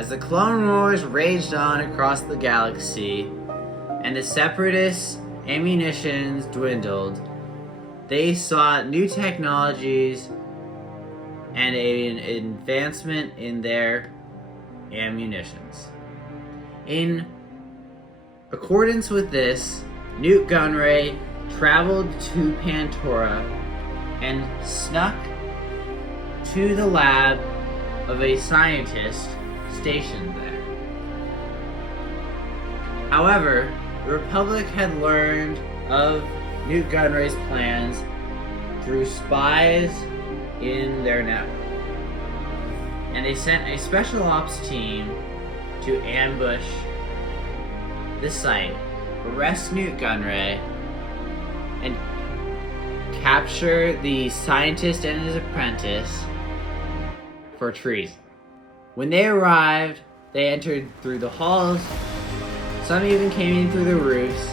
As the Clone Wars raged on across the galaxy, and the separatist ammunitions dwindled, they sought new technologies and an advancement in their ammunitions. In accordance with this, Nute Gunray traveled to Pantora and snuck to the lab of a scientist stationed there. However, the Republic had learned of Nute Gunray's plans through spies in their network, and they sent a special ops team to ambush the site, arrest Nute Gunray, and capture the scientist and his apprentice for treason. When they arrived, they entered through the halls, some even came in through the roofs,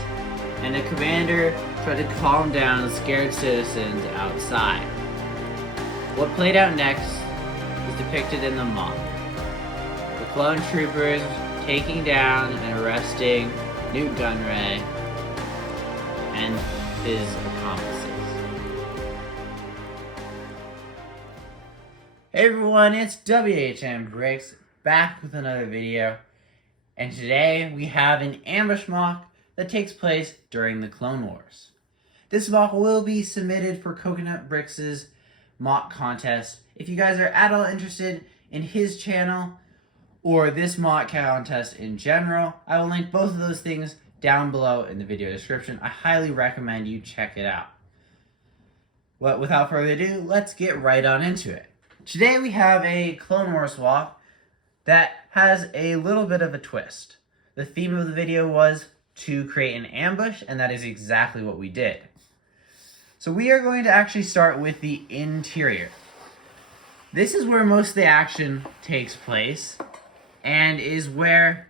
and the commander tried to calm down the scared citizens outside. What played out next was depicted in the mock. The clone troopers taking down and arresting Nute Gunray and his accomplices. Hey everyone, it's WHM Bricks back with another video, and today we have an ambush mock that takes place during the Clone Wars. This mock will be submitted for Coconut Bicks' mock contest. If you guys are at all interested in his channel or this mock contest in general, I will link both of those things down below in the video description. I highly recommend you check it out. But without further ado, let's get right on into it. Today we have a Clone Wars walk that has a little bit of a twist. The theme of the video was to create an ambush, and that is exactly what we did. So we are going to actually start with the interior. This is where most of the action takes place, and is where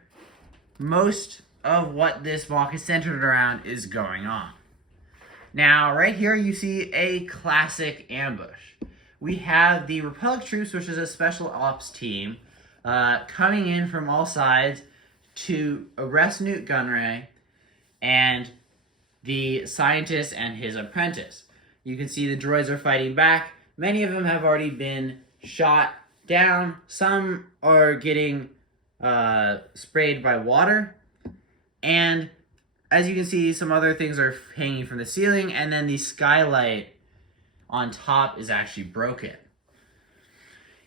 most of what this walk is centered around is going on. Now, right here you see a classic ambush. We have the Republic troops, which is a special ops team, coming in from all sides to arrest Nute Gunray and the scientist and his apprentice. You can see the droids are fighting back. Many of them have already been shot down. Some are getting sprayed by water. And as you can see, some other things are hanging from the ceiling, and then the skylight on top is actually broken.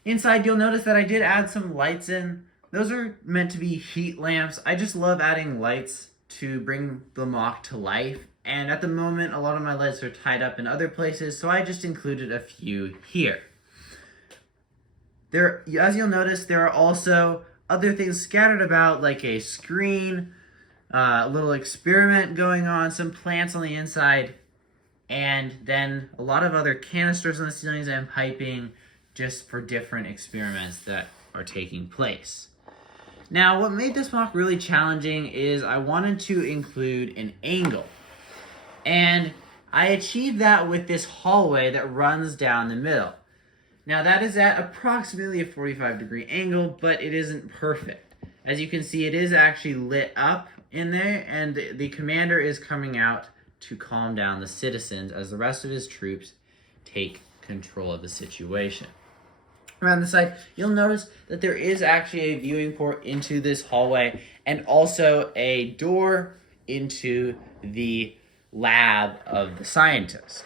Inside, you'll notice that I did add some lights in. Those are meant to be heat lamps. I just love adding lights to bring the mock to life. And at the moment, a lot of my lights are tied up in other places, so I just included a few here. As you'll notice, there are also other things scattered about, like a screen, a little experiment going on, some plants on the inside, and then a lot of other canisters on the ceilings and piping just for different experiments that are taking place. Now, what made this mock really challenging is I wanted to include an angle. And I achieved that with this hallway that runs down the middle. Now, that is at approximately a 45-degree angle, but it isn't perfect. As you can see, it is actually lit up in there, and the commander is coming out to calm down the citizens as the rest of his troops take control of the situation. Around the side, you'll notice that there is actually a viewing port into this hallway and also a door into the lab of the scientist.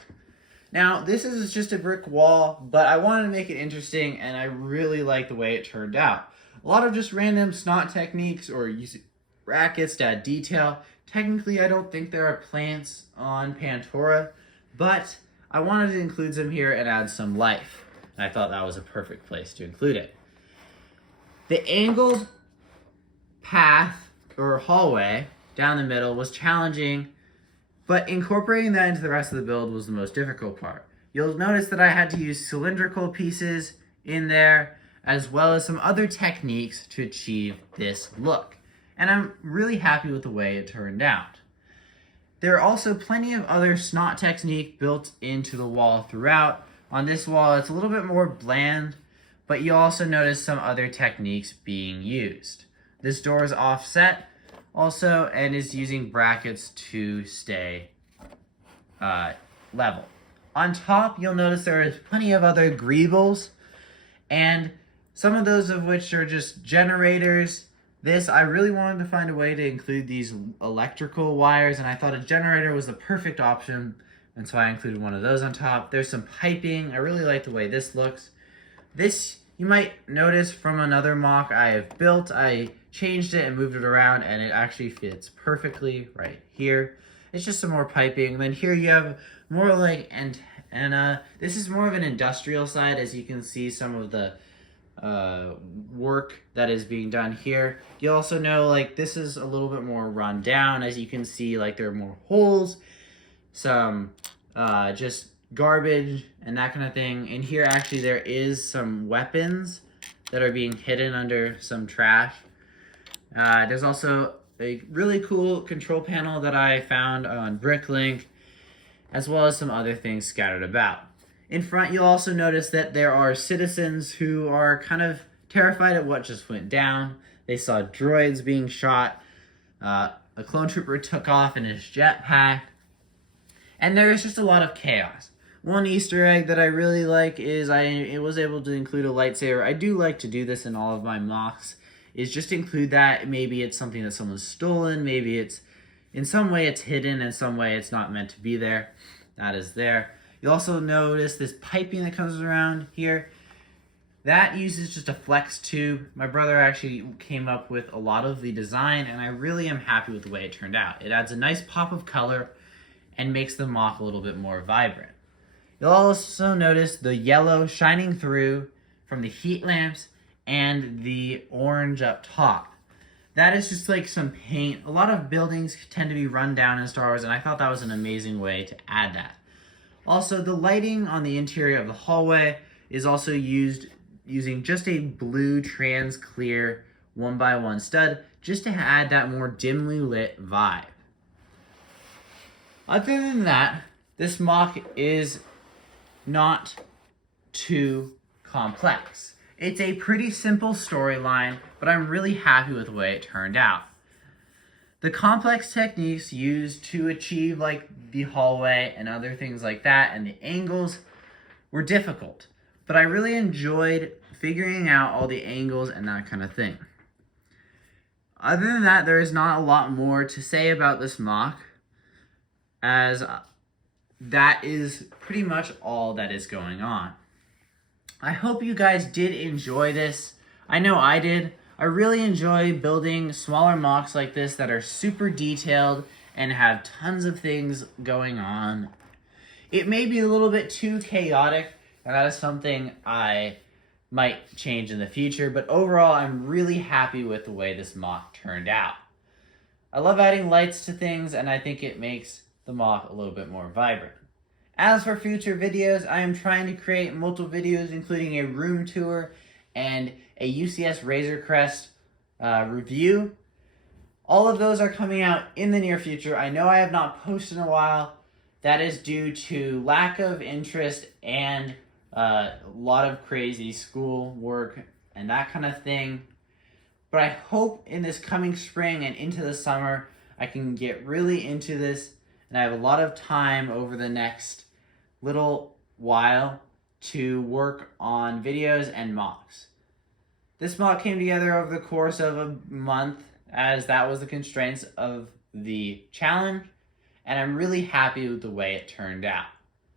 Now, this is just a brick wall, but I wanted to make it interesting, and I really like the way it turned out. A lot of just random snot techniques or using brackets to add detail. Technically, I don't think there are plants on Pantora, but I wanted to include them here and add some life. And I thought that was a perfect place to include it. The angled path or hallway down the middle was challenging, but incorporating that into the rest of the build was the most difficult part. You'll notice that I had to use cylindrical pieces in there, as well as some other techniques to achieve this look. And I'm really happy with the way it turned out. There are also plenty of other snot technique built into the wall throughout. On this wall, it's a little bit more bland, but you'll also notice some other techniques being used. This door is offset also and is using brackets to stay level. On top, you'll notice there is plenty of other greebles, and some of those of which are just generators. I really wanted to find a way to include these electrical wires, and I thought a generator was the perfect option, and so I included one of those on top. There's some piping. I really like the way this looks. This, you might notice from another mock I have built, I changed it and moved it around, and it actually fits perfectly right here. It's just some more piping. And then here you have more like antenna. This is more of an industrial side, as you can see some of the work that is being done here. You also know like this is a little bit more run down, as you can see like there are more holes, some just garbage and that kind of thing. And here actually there is some weapons that are being hidden under some trash. There's also a really cool control panel that I found on Bricklink, as well as some other things scattered about. In front, you'll also notice that there are citizens who are kind of terrified at what just went down. They saw droids being shot, a clone trooper took off in his jetpack, and there is just a lot of chaos. One Easter egg that I really like is I was able to include a lightsaber. I do like to do this in all of my mocks, is just include that. Maybe it's something that someone's stolen, maybe it's in some way it's hidden, in some way it's not meant to be there. That is there. You'll also notice this piping that comes around here. That uses just a flex tube. My brother actually came up with a lot of the design, and I really am happy with the way it turned out. It adds a nice pop of color and makes the mock a little bit more vibrant. You'll also notice the yellow shining through from the heat lamps and the orange up top. That is just like some paint. A lot of buildings tend to be run down in Star Wars, and I thought that was an amazing way to add that. Also, the lighting on the interior of the hallway is also using just a blue trans clear 1x1 stud, just to add that more dimly lit vibe. Other than that, this mock is not too complex. It's a pretty simple storyline, but I'm really happy with the way it turned out. The complex techniques used to achieve like the hallway and other things like that and the angles were difficult, but I really enjoyed figuring out all the angles and that kind of thing. Other than that, there is not a lot more to say about this mock, as that is pretty much all that is going on. I hope you guys did enjoy this. I know I did. I really enjoy building smaller mocks like this that are super detailed and have tons of things going on. It may be a little bit too chaotic, and that is something I might change in the future, but overall I'm really happy with the way this mock turned out. I love adding lights to things, and I think it makes the mock a little bit more vibrant. As for future videos, I am trying to create multiple videos, including a room tour and a UCS Razor Crest review. All of those are coming out in the near future. I know I have not posted in a while. That is due to lack of interest and a lot of crazy school work and that kind of thing. But I hope in this coming spring and into the summer, I can get really into this, and I have a lot of time over the next little while to work on videos and mocks. This mock came together over the course of a month, as that was the constraints of the challenge, and I'm really happy with the way it turned out.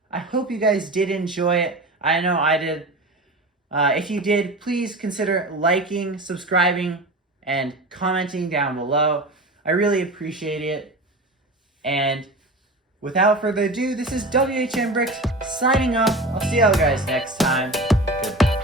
I hope you guys did enjoy it. I know I did. If you did, please consider liking, subscribing, and commenting down below. I really appreciate it. And without further ado, this is WHM Bricks signing off. I'll see y'all guys next time. Goodbye.